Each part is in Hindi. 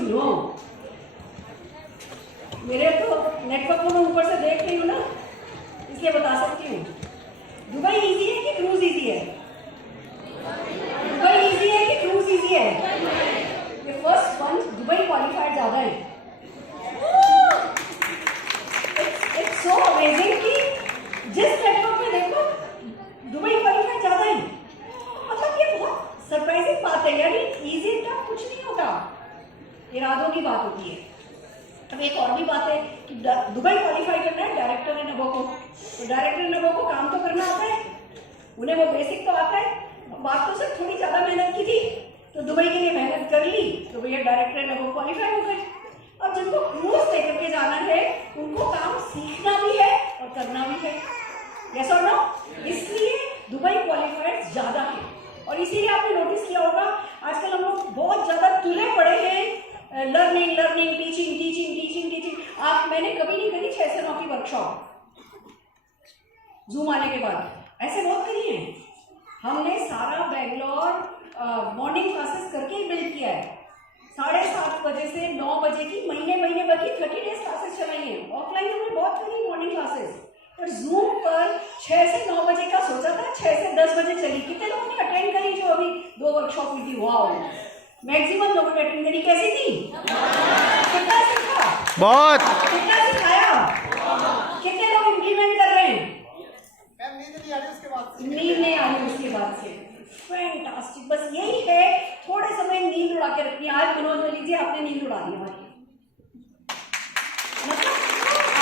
should know. मेरे तो नेटवर्क को मैं ऊपर से देख रही हूँ ना, इसलिए बता सकती हूँ। दुबई इजी है कि क्रूज इजी है? दुबई इजी है कि क्रूज इजी है? ये फर्स्ट वन दुबई क्वालिफाइड ज्यादा है। इट्स सो अमेजिंग कि जिस नेटवर्क में देखो दुबई क्वालिफाइड ज्यादा है। मतलब ये बहुत सरप्राइजिंग बात है, यानी इजी का कुछ नहीं होता, इरादों की बात होती है। अब एक और भी बात है कि दुबई क्वालिफाई करना है डायरेक्टर है नबो को, तो डायरेक्टर नबो को काम तो करना आता है, उन्हें वो बेसिक तो आता है। बात तो सिर्फ थोड़ी ज्यादा मेहनत की थी, तो दुबई के लिए मेहनत कर ली, तो भैया डायरेक्टर नबो क्वालिफाई हो गए। अब जिनको क्रूज लेकर के जाना है उनको काम सीखना भी है और करना भी है, यस और नो? इसलिए दुबई क्वालिफाइड ज्यादा है। और इसीलिए आपने नोटिस किया होगा आजकल हम लोग बहुत ज्यादा तुले पड़े हैं learning learning teaching teaching teaching teaching. मैंने कभी नहीं करी 6 से 9 की वर्कशॉप जूम आने के बाद, ऐसे बहुत करी है। हमने सारा बेंगलोर मॉर्निंग क्लासेस करके ही बिल्ड किया है। 7:30 बजे से 9 बजे की महीने भर की 30 डेज क्लासेस चलाई हैं। ऑफलाइन हमने बहुत करी मॉर्निंग क्लासेस, पर जूम पर 6 से 9 बजे का सोचा था, 6 से 10 बजे चली। कितने लोगों ने अटेंड करी जो अभी 2 वर्कशॉप हुई थी? वाओ, मैक्सिमम लोगों ने अटेंड करी। कैसी थी? कितना सीखा? बहुत। कितना सिखाया? कितने लोग इम्प्लीमेंट कर रहे हैं? नींद नहीं आ रही उसके बाद से। फैंटास्टिक, बस यही है, थोड़े समय नींद उड़ा के रखनी है। आज मनोज ले लीजिए, आपने नींद उड़ा दी हमारी। मतलब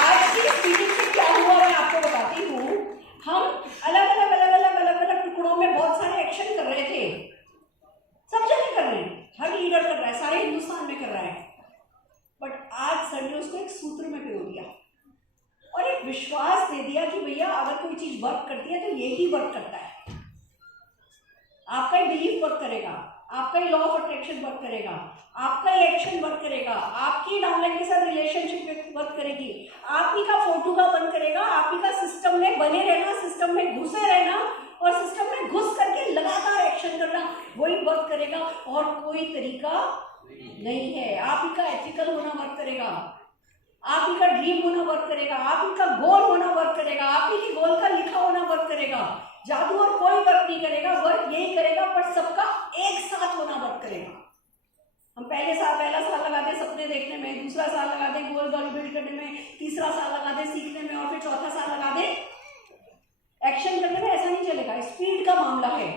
आज की मीटिंग से क्या हुआ मैं आपको बताती हूँ। हम अलग अलग टुकड़ों में बहुत सारे एक्शन कर रहे थे, सब जगह कर रहे हैं, हर लीडर कर रहा है, सारे हिंदुस्तान में कर रहा है। बट आज सर ने उसको एक सूत्र में पिरो दिया और एक विश्वास दे दिया कि भैया अगर कोई चीज वर्क करती है तो यही वर्क करता है। आपका ही बिलीफ वर्क करेगा, आपका ही लॉ ऑफ अट्रैक्शन वर्क करेगा, आपका ही एक्शन वर्क करेगा, आपकी डाउनलाइन के साथ रिलेशनशिप वर्क करेगी, आप ही का फोटो का बंद करेगा, आप ही का सिस्टम में बने रहना, सिस्टम में घुसे रहना और सिस्टम में घुस करके लगातार एक्शन करना, वही वर्क करेगा। और कोई तरीका नहीं है। आप ही का एथिकल होना वर्क करेगा, आप ही का ड्रीम होना वर्क करेगा, आप ही का गोल होना वर्क करेगा, आप ही के गोल का लिखा होना वर्क करेगा। जादू और कोई वर्क नहीं करेगा, वर्क यही करेगा, पर सबका एक साथ होना वर्क करेगा। हम पहला साल लगाते सपने देखने में, दूसरा साल लगाते गोल बिल्ड करने में, तीसरा साल लगाते सीखने में, और फिर चौथा साल लगाते एक्शन करने में। ऐसा नहीं चलेगा, स्पीड का मामला है।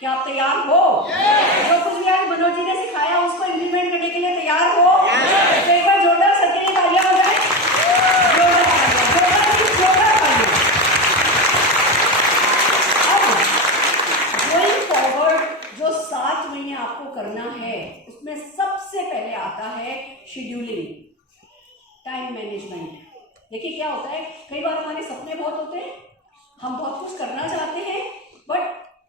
क्या आप तैयार हो? जो कुछ भी आज मनोज जी ने सिखाया उसको इम्प्लीमेंट करने के लिए तैयार हो? तो एक बार जोरदार सबके लिए तालियां हो जाए। गोइंग फॉरवर्ड जो 7 महीने आपको करना है उसमें सबसे पहले आता है शेड्यूलिंग, टाइम मैनेजमेंट। देखिए क्या होता है, कई बार हमारे सपने बहुत होते हैं, हम बहुत कुछ करना चाहते हैं, बट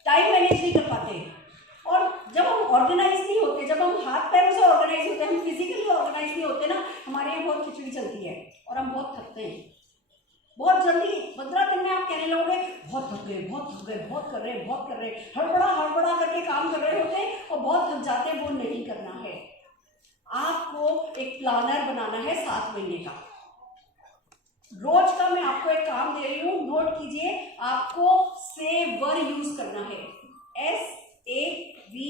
टाइम मैनेज नहीं कर पाते। और जब हम ऑर्गेनाइज नहीं होते, जब हम हाथ पैरों से ऑर्गेनाइज होते हैं, हम फिजिकली ऑर्गेनाइज नहीं होते ना, हमारे यहाँ बहुत खिचड़ी चलती है और हम बहुत थकते हैं। बहुत जल्दी 15 दिन में आप कहने लगोगे बहुत थक गए, बहुत कर रहे हैं, हड़बड़ा करके काम कर रहे होते हैं और बहुत थक जाते हैं। वो नहीं करना है। आपको एक प्लानर बनाना है 7 महीने का। रोज का मैं आपको एक काम दे रही हूँ, नोट कीजिए। आपको सेवर यूज करना है, SAVER।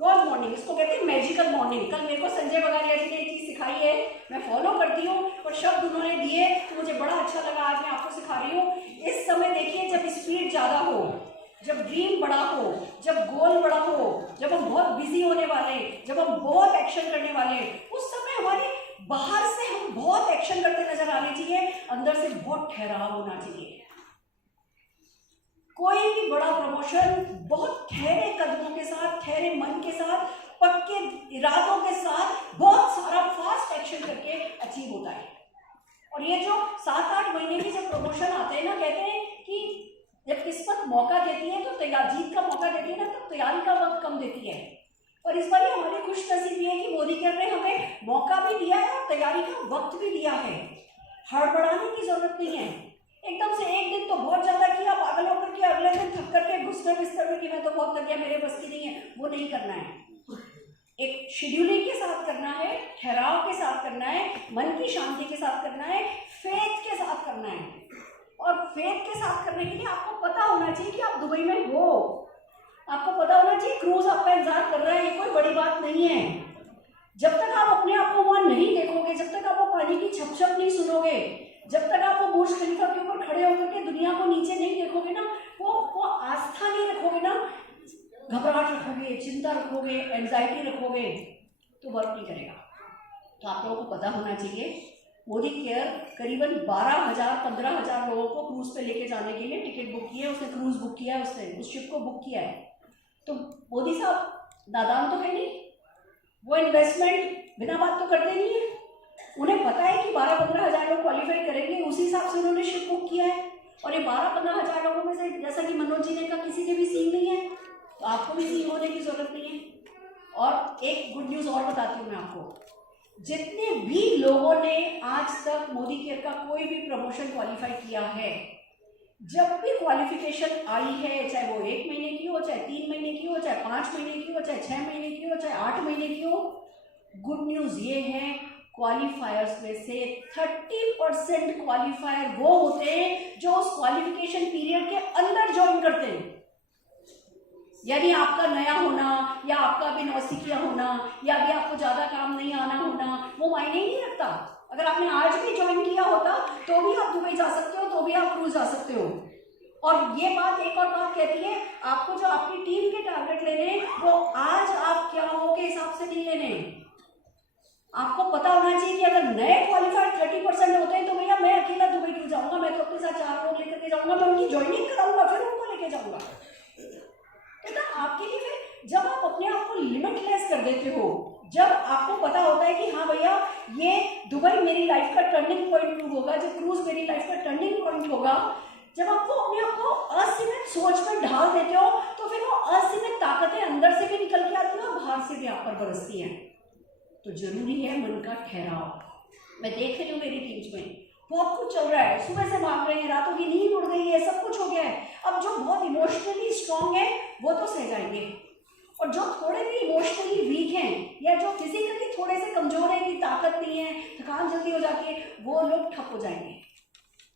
रोज मॉर्निंग, इसको कहते हैं मैजिकल मॉर्निंग। कल मेरे को संजय बगारिया जी ने एक चीज सिखाई है, मैं फॉलो करती हूँ, और शब्द उन्होंने दिए तो मुझे बड़ा अच्छा लगा, आज मैं आपको सिखा रही हूँ। इस समय देखिए, जब स्पीड ज्यादा हो, जब ड्रीम बड़ा हो, जब गोल बड़ा हो, जब हम बहुत बिजी होने वाले हैं, जब हम बहुत एक्शन करने वाले हैं, उस समय हमारे बाहर से हम बहुत एक्शन करते नजर आने चाहिए, अंदर से बहुत ठहराव होना चाहिए। कोई भी बड़ा प्रमोशन बहुत ठहरे कदमों के साथ, ठहरे मन के साथ, पक्के इरादों के साथ, बहुत सारा फास्ट एक्शन करके अचीव होता है। और ये जो 7-8 महीने की जब प्रमोशन आते हैं ना, कहते हैं कि जब किस्मत मौका देती है तो जीत का मौका देती है ना, तो तैयारी का वक्त कम देती है। और इस बार हमारी खुशनसीबी है कि मोदी कहते हैं हमें मौका भी दिया है और तैयारी का वक्त भी दिया है। हड़बड़ाने की जरूरत नहीं है। एकदम से एक दिन तो बहुत ज्यादा किया, पागल होकर के अगले दिन थक करके घुस गए बिस्तर में कि मैं तो बहुत थक गया, मेरे बस की नहीं है, वो नहीं करना है। एक शेड्यूलिंग के साथ करना है, ठहराव के साथ करना है, मन की शांति के साथ करना है, फेथ के साथ करना है। और फेथ के साथ करने के लिए आपको पता होना चाहिए कि आप दुबई में हो, आपको पता होना चाहिए क्रूज आपका इंतजार कर रहा है, ये कोई बड़ी बात नहीं है। जब तक आप अपने आप को वहां नहीं देखोगे, जब तक आप वो पानी की छपछप नहीं सुनोगे, जब तक आप वो बुर्ज खलीफा के ऊपर खड़े होकर के दुनिया को नीचे नहीं देखोगे ना, वो आस्था नहीं रखोगे ना, घबराहट रखोगे, चिंता रखोगे, एंजाइटी रखोगे, तो वर्क नहीं करेगा। तो आप लोगों को पता होना चाहिए मोदी केयर करीबन 12,000 15,000 लोगों को क्रूज पे लेके जाने के लिए टिकट बुक की है उसने, क्रूज बुक किया है उसने, उस शिप को बुक किया है। तो मोदी साहब नादान तो है नहीं, वो इन्वेस्टमेंट बिना बात तो करते नहीं है। उन्हें पता है कि 12-15,000 लोग क्वालिफाई करेंगे, उसी हिसाब से उन्होंने शिप बुक किया है। और ये 12-15,000 लोगों में से, जैसा कि मनोज जी ने कहा, किसी के भी सीन नहीं है, तो आपको भी सीन होने की जरूरत नहीं है। और एक गुड न्यूज़ और बताती हूँ मैं आपको, जितने भी लोगों ने आज तक मोदी केयर का कोई भी प्रमोशन क्वालिफाई किया है, जब भी क्वालिफिकेशन आई है, चाहे वो 1 महीने की हो, चाहे 3 महीने की हो, चाहे 5 महीने की हो, चाहे 6 महीने की हो, चाहे 8 महीने की हो, गुड न्यूज़ ये है क्वालिफायर्स में से 30% क्वालिफायर वो होते हैं जो उस क्वालिफिकेशन पीरियड के अंदर ज्वाइन करते हैं। यानी आपका नया होना या आपका अभी नौसिखिया होना या अभी आपको ज़्यादा काम नहीं आना होना, वो मायने ही नहीं रखता। अगर आपने आज भी ज्वाइन किया होता तो भी आप दुबई जा सकते हो, तो भी आप क्रूज जा सकते हो। और ये बात, एक और बात कहती है, आपको जो आपकी टीम के टारगेट लेने वो आज आप क्या हो के हिसाब से नहीं लेने। आपको पता होना चाहिए कि अगर नए क्वालिफाइड 30% होते हैं तो भैया मैं अकेला दुबई क्यों जाऊंगा, मैं तो अपने साथ 4 लोग लेकर के जाऊंगा, मैं उनकी ज्वाइनिंग कराऊंगा, फिर उनको लेके जाऊंगा। तो आपके लिए फिर जब आप अपने आप को लिमिटलेस कर देते हो, जब आपको पता होता है कि हाँ भैया ये दुबई मेरी लाइफ का टर्निंग पॉइंट होगा, जब क्रूज मेरी लाइफ का टर्निंग पॉइंट होगा, जब आपको अपने आप को असीमित सोच में ढाल देते हो, तो फिर वो असीमित ताकतें अंदर से भी निकल के आती है और बाहर से भी आप पर बरसती हैं। तो जरूरी है मन का ठहराव। मैं देख रही हूँ मेरी टीम्स में बहुत कुछ चल रहा है, सुबह से भाग रहे हैं, रातों की नींद उड़ गई है, सब कुछ हो गया है। अब जो बहुत इमोशनली स्ट्रांग है वो तो सह जाएंगे, और जो थोड़े भी इमोशनली वीक हैं या जो फिजिकली थोड़े से कमजोर है कि ताकत नहीं है, थकान जल्दी हो जाती है, वो लोग ठप हो जाएंगे।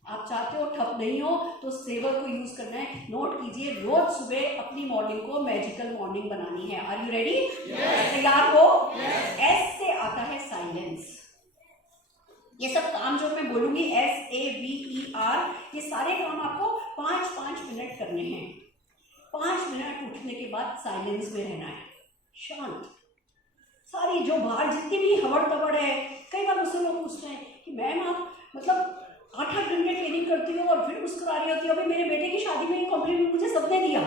आप चाहते हो ठप नहीं हो तो सेवर को यूज करना है। नोट कीजिए, रोज सुबह अपनी मॉर्निंग को मैजिकल मॉर्निंग बनानी है। Are you ready? तैयार हो? एस से आता है साइलेंस। ये सब काम जो मैं बोलूंगी SAVER, ये सारे काम आपको 5-5 मिनट करने हैं। 5 मिनट उठने के बाद साइलेंस में रहना है, शांत। सारी जो बाहर जितनी भी हवड़ तबड़ है, कई बार मुझसे लोग पूछते हैं कि मैम आप मतलब 8-8 घंटे ट्रेनिंग करती हो और फिर मुस्कुरा रही होती हो। अभी मेरे बेटे की शादी में कॉम्प्लीमेंट मुझे सबने दिया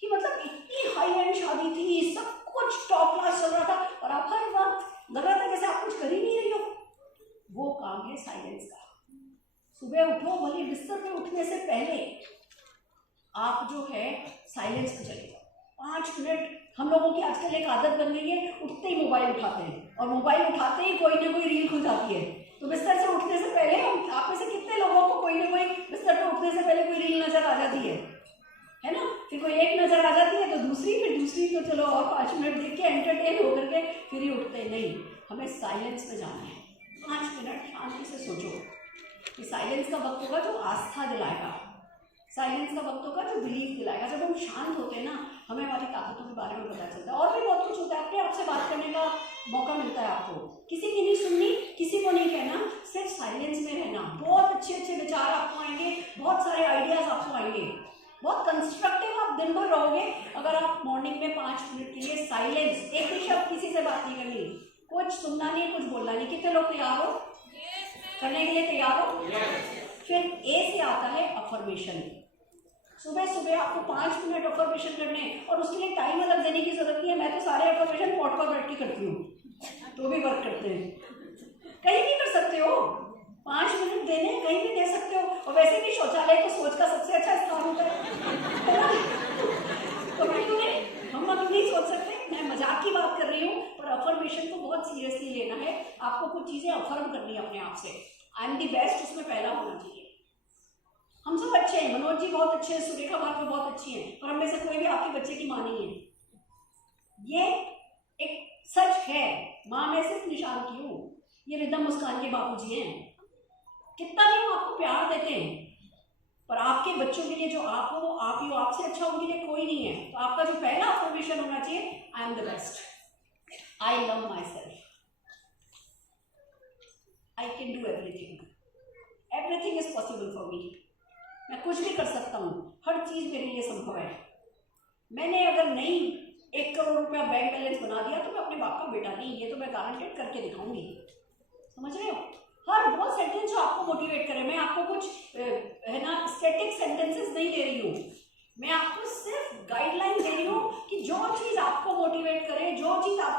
कि मतलब इतनी हाई एंड शादी थी, सब कुछ टॉप क्लास चल रहा था, और आप हर वक्त लग रहा था जैसे आप कुछ कर ही नहीं रही हो। वो काम है साइलेंस का। सुबह उठो, भले बिस्तर पे उठने से पहले आप जो है साइलेंस पे चले जाओ। 5 मिनट। हम लोगों की आजकल एक आदत बन गई है, उठते ही मोबाइल उठाते हैं, और मोबाइल उठाते ही कोई ना कोई रील खुल जाती है। तो बिस्तर से उठने से पहले आप में से कितने लोगों को कोई ना कोई बिस्तर पे उठने से पहले कोई रील नजर आ जाती है ना? फिर कोई एक नजर आ जाती है तो दूसरी, फिर दूसरी, तो चलो और 5 मिनट देख के एंटरटेन होकर के फिर ही उठते। नहीं, हमें साइलेंस में जाना है। 5 मिनट शांति से सोचो कि साइलेंस का वक्त होगा जो आस्था दिलाएगा, साइलेंस का वक्त होगा जो बिलीफ दिलाएगा। जब हम शांत होते हैं ना, हमें हमारी ताकतों के बारे में पता चलता है, और भी बहुत कुछ होता है। अपने आपसे बात करने का मौका मिलता है आपको, किसी की नहीं सुननी, किसी को नहीं कहना, सिर्फ साइलेंस में रहना। बहुत अच्छे अच्छे विचार आपको आएंगे, बहुत सारे आइडियाज आपको आएंगे, बहुत कंस्ट्रक्टिव आप दिन भर रहोगे अगर आप मॉर्निंग में 5 मिनट के लिए साइलेंस, एक ही शब्द किसी से बात नहीं करनी, कुछ सुनना नहीं, कुछ बोलना नहीं। कितने लोग तैयार हो? करने के लिए तैयार हो? फिर ए से आता है अफर्मेशन। सुबह सुबह आपको 5 मिनट अफर्मेशन करने, और उसके लिए टाइम अलग देने की जरूरत नहीं है। मैं तो सारे अफर्मेशन पॉट पर बैठ के करती हूँ, तो भी वर्क करते हैं। कहीं भी कर सकते हो, 5 मिनट देने कहीं भी दे सकते हो। और वैसे भी शौचालय तो सोच का सबसे अच्छा स्थान होता है, तो क्यों नहीं हम अब नहीं सोच सकते? मैं मजाक की बात कर रही हूँ, पर अफर्मेशन को बहुत सीरियसली लेना है। आपको कुछ चीजें अफर्म करनी है अपने आप से। आई एम दी बेस्ट, उसमें पहला होना चाहिए। हम सब अच्छे हैं, मनोज जी बहुत अच्छे हैं, सुरेखा बात में बहुत अच्छी हैं, पर हम में से कोई भी आपके बच्चे की मां नहीं है। ये एक सच है। माँ मैं सिर्फ निशान की हूँ, ये रिदम मुस्कान के बापूजी हैं। कितना भी हम आपको प्यार देते हैं, पर आपके बच्चों के लिए जो आप हो वो आप ही हो, आपसे अच्छा उनके लिए कोई नहीं है। तो आपका जो पहला अफर्मेशन होना चाहिए, I am the best, I love my self, I can do everything, everything is possible for me. मैं कुछ भी कर सकता हूँ, हर चीज मेरे लिए संभव है। मैंने अगर नहीं 1 करोड़ रुपया बैंक बैलेंस बना दिया तो मैं अपने बाप का बेटा नहीं, ये तो मैं गारंटेड करके दिखाऊंगी। समझ रहे हो? हर वो सेंटेंस जो आपको मोटिवेट करे, मैं आपको कुछ है ना स्टैटिक सेंटेंसेस नहीं दे रही हूँ, मैं आपको सिर्फ गाइडलाइन दे रही हूँ कि जो चीज आपको मोटिवेट करे, जो चीज आपको